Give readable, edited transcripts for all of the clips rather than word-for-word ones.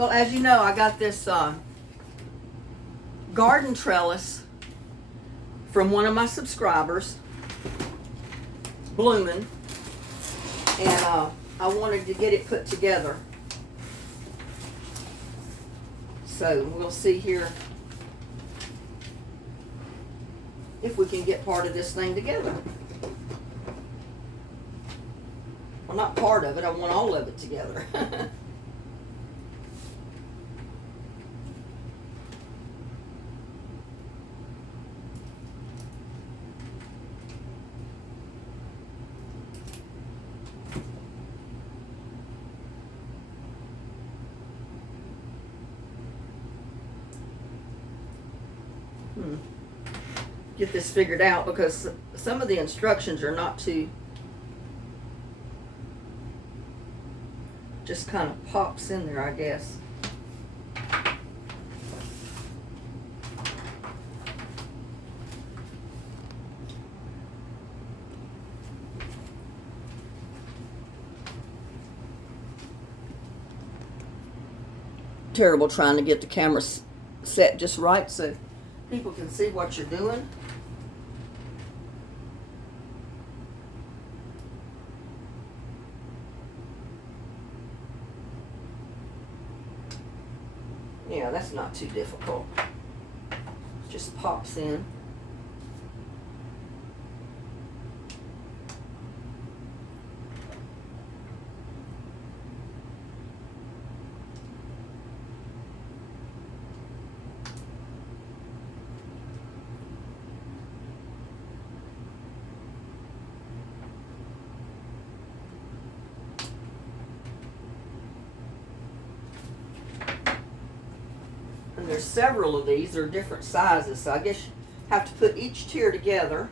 Well, as you know, I got this garden trellis from one of my subscribers, blooming, and I wanted to get it put together. So we'll see here if we can get part of this thing together. Well, not part of it, I want all of it together. Get this figured out because some of the instructions are not too, just kind of pops in there, I guess. Terrible trying to get the camera set just right so people can see what you're doing. Yeah, that's not too difficult. Just pops in. And there's several of these. They're different sizes, so I guess you have to put each tier together.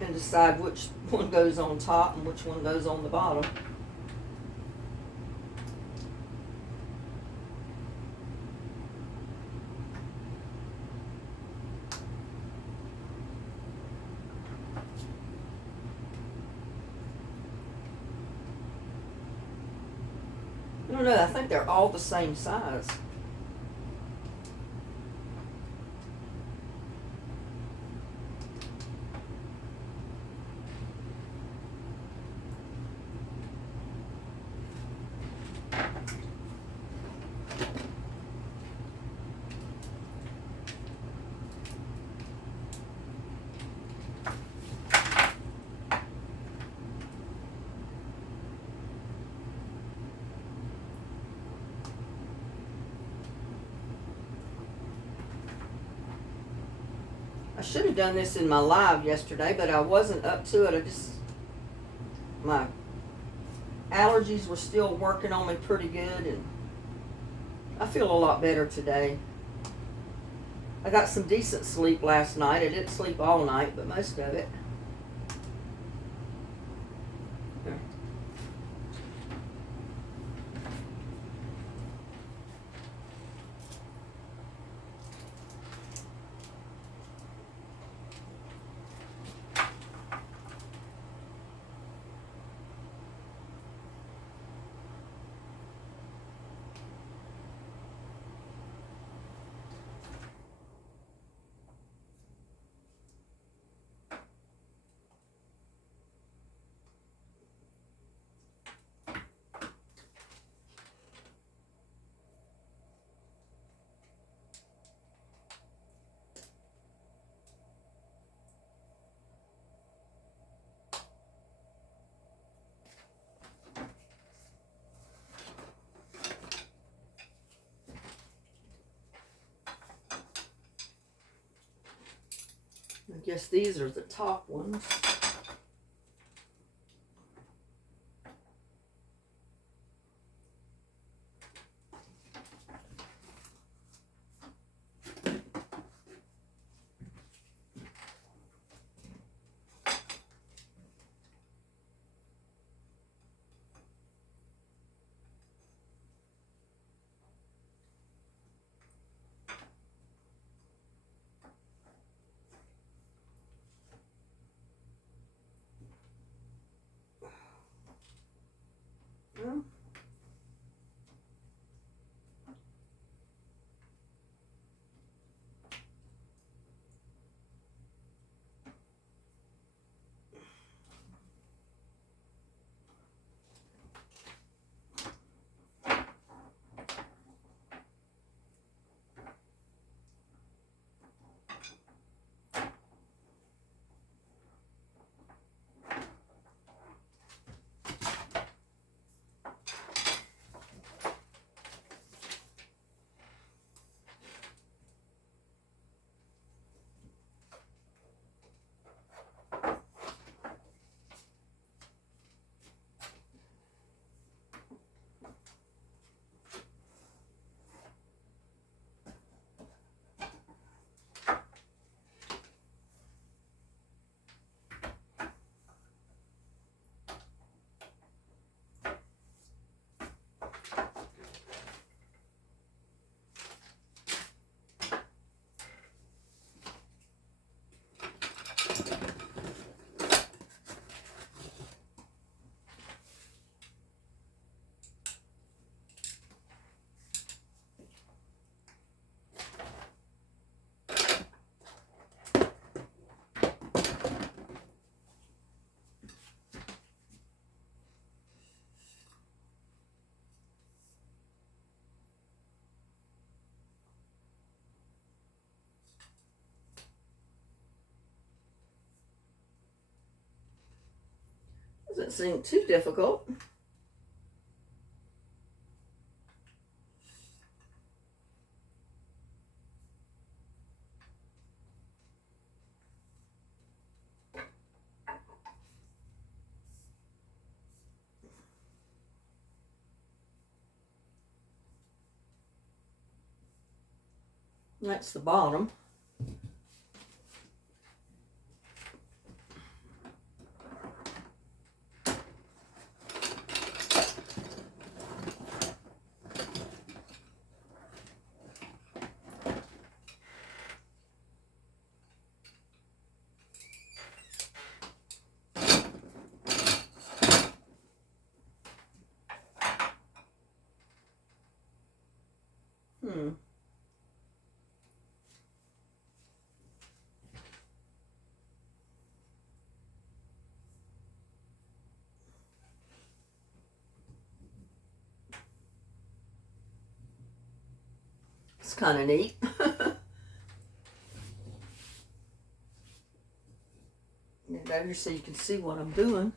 And decide which one goes on top and which one goes on the bottom. I don't know, I think they're all the same size. I should have done this in my live yesterday, but I wasn't up to it. My allergies were still working on me pretty good, and I feel a lot better today. I got some decent sleep last night. I didn't sleep all night, but most of it. I guess these are the top ones. doesn't seem too difficult. That's the bottom. It's kind of neat. Get it over so you can see what I'm doing.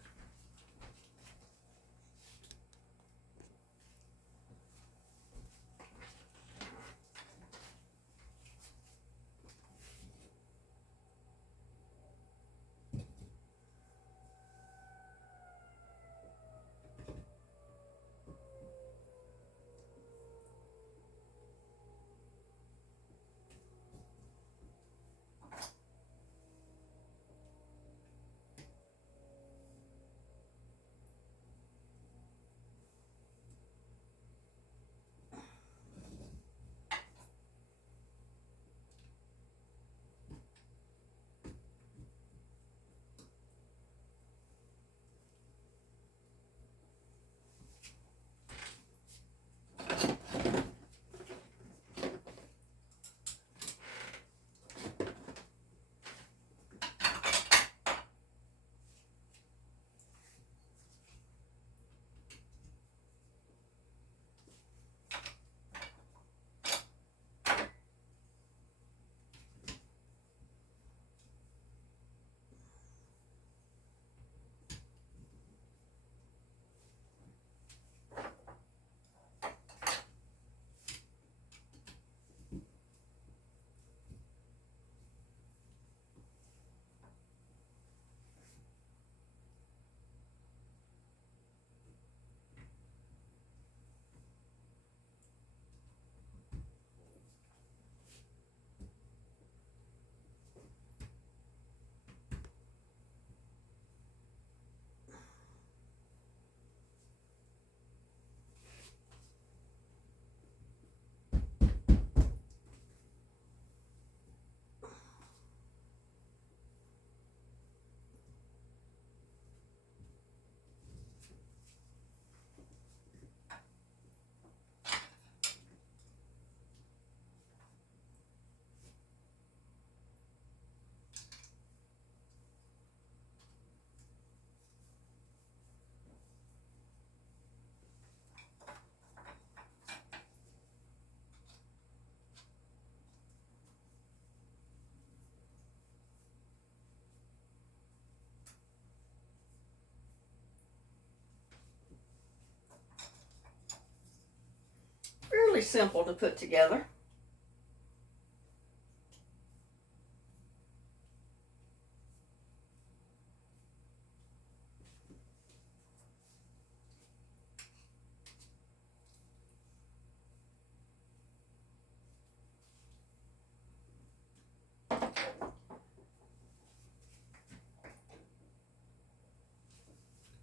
Fairly simple to put together.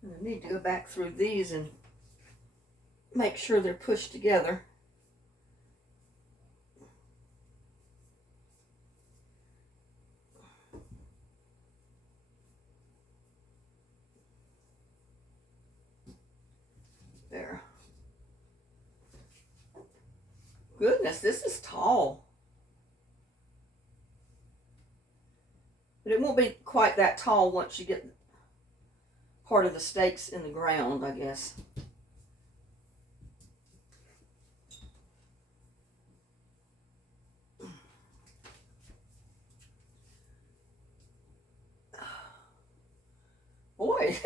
And I need to go back through these and make sure they're pushed together. There. Goodness, this is tall. But it won't be quite that tall once you get part of the stakes in the ground, I guess. Boy,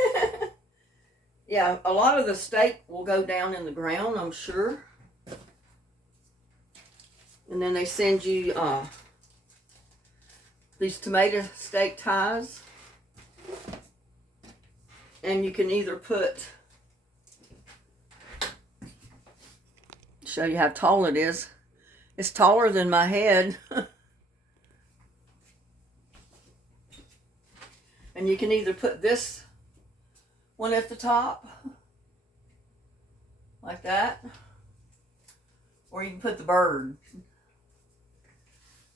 Yeah, a lot of the steak will go down in the ground, I'm sure. And then they send you these tomato steak ties. And you can either put, show you how tall it is. It's taller than my head. And you can either put this one at the top, like that, or you can put the bird.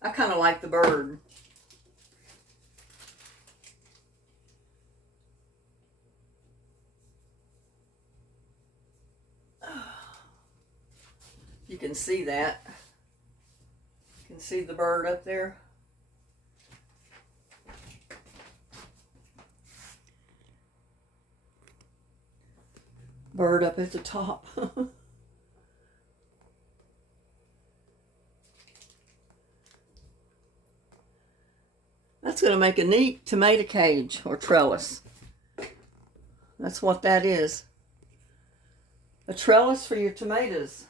I kind of like the bird. You can see that. You can see the bird up there. Bird up at the top. That's going to make a neat tomato cage or trellis. That's what that is. A trellis for your tomatoes.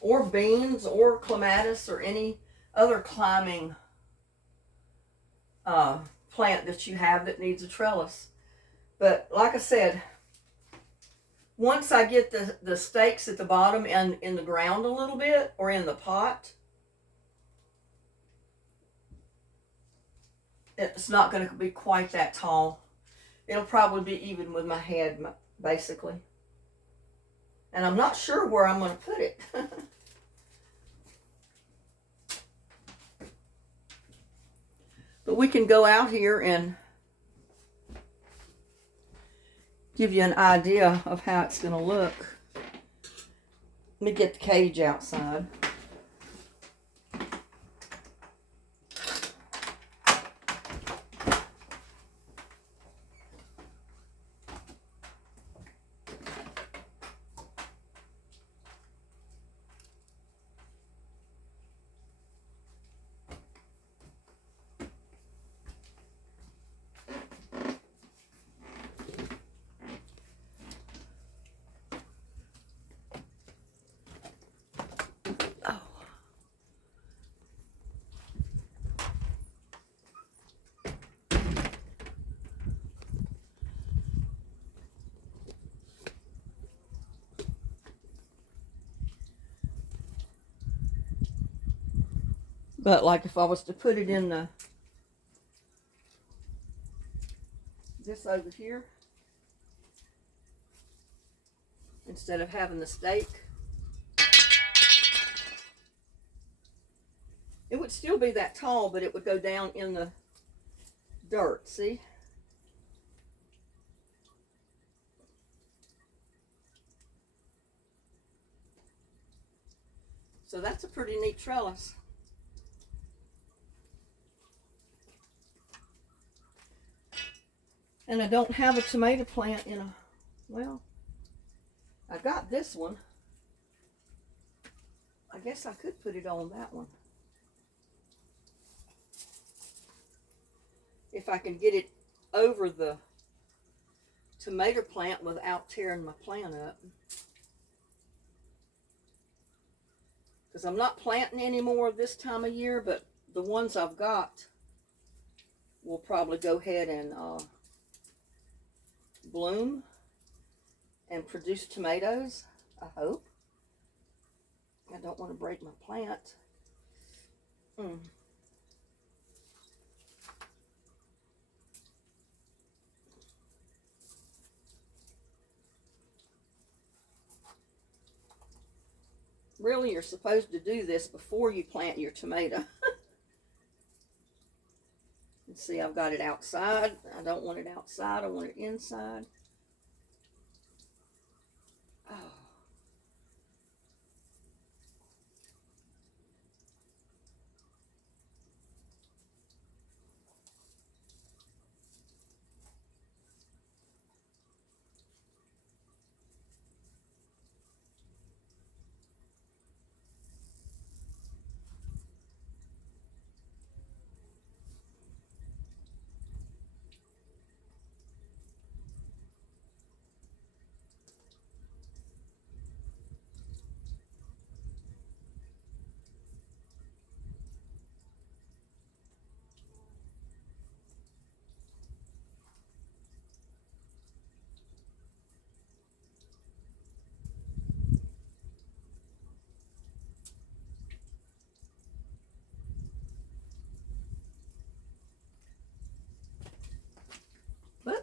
Or beans or clematis or any other climbing plant that you have that needs a trellis. But like I said, once I get the stakes at the bottom and in the ground a little bit or in the pot, it's not going to be quite that tall. It'll probably be even with my head, basically. And I'm not sure where I'm going to put it. But we can go out here and give you an idea of how it's going to look. Let me get the cage outside. But like if I was to put it in this over here, instead of having the stake, it would still be that tall, but it would go down in the dirt, see? So that's a pretty neat trellis. And I don't have a tomato plant in a, well, I got this one. I guess I could put it on that one. If I can get it over the tomato plant without tearing my plant up. Because I'm not planting anymore this time of year, but the ones I've got will probably go ahead and bloom and produce tomatoes, I hope. I don't want to break my plant. Really, you're supposed to do this before you plant your tomato. Let's see, I've got it outside. I don't want it outside. I want it inside. Oh.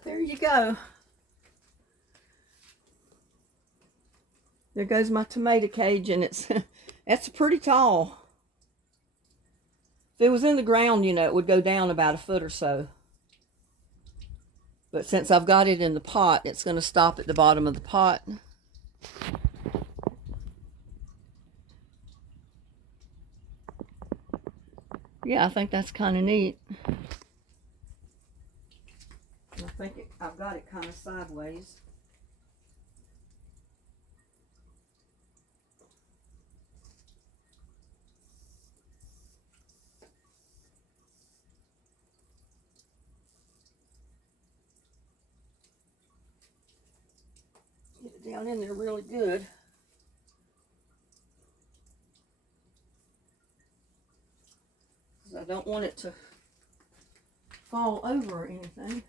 There you go. There goes my tomato cage, and that's pretty tall. If it was in the ground, you know, it would go down about a foot or so. But since I've got it in the pot, it's going to stop at the bottom of the pot. Yeah, I think that's kind of neat. I think I've got it kind of sideways. Get it down in there really good. Because I don't want it to fall over or anything.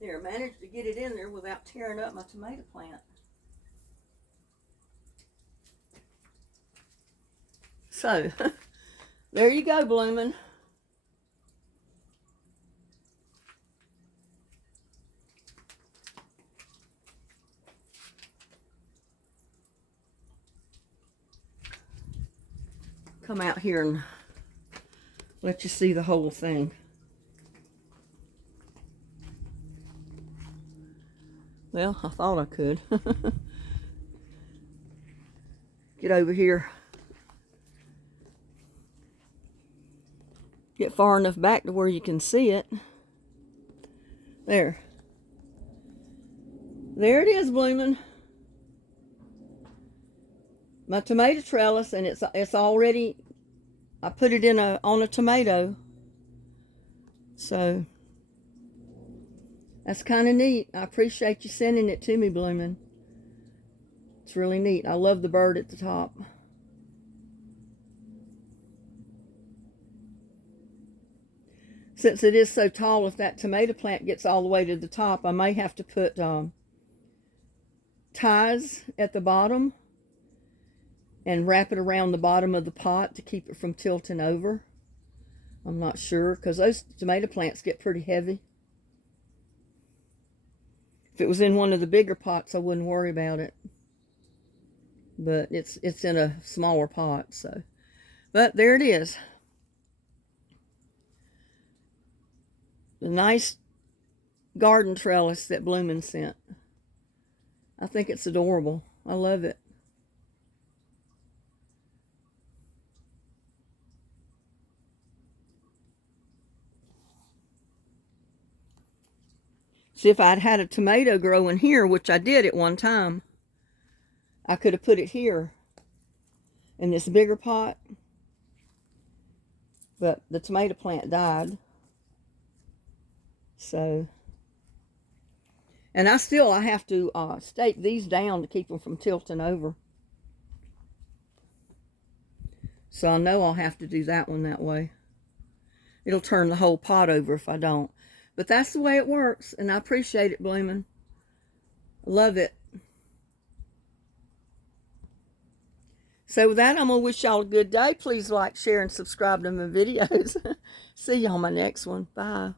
There, I managed to get it in there without tearing up my tomato plant. So, there you go, blooming. Come out here and let you see the whole thing. Well, I thought I could. Get over here. Get far enough back to where you can see it. There. There it is, blooming. My tomato trellis, and it's already, I put it in on a tomato. So that's kind of neat. I appreciate you sending it to me, blooming. It's really neat. I love the bird at the top. Since it is so tall, if that tomato plant gets all the way to the top, I may have to put ties at the bottom and wrap it around the bottom of the pot to keep it from tilting over. I'm not sure, because those tomato plants get pretty heavy. If it was in one of the bigger pots, I wouldn't worry about it. But it's in a smaller pot, so. But there it is. The nice garden trellis that Bloomin' sent. I think it's adorable. I love it. See, if I'd had a tomato growing here, which I did at one time, I could have put it here in this bigger pot. But the tomato plant died. So, and I have to stake these down to keep them from tilting over. So I know I'll have to do that one that way. It'll turn the whole pot over if I don't. But that's the way it works, and I appreciate it, blooming. Love it. So with that, I'm going to wish y'all a good day. Please like, share, and subscribe to my videos. See y'all on my next one. Bye.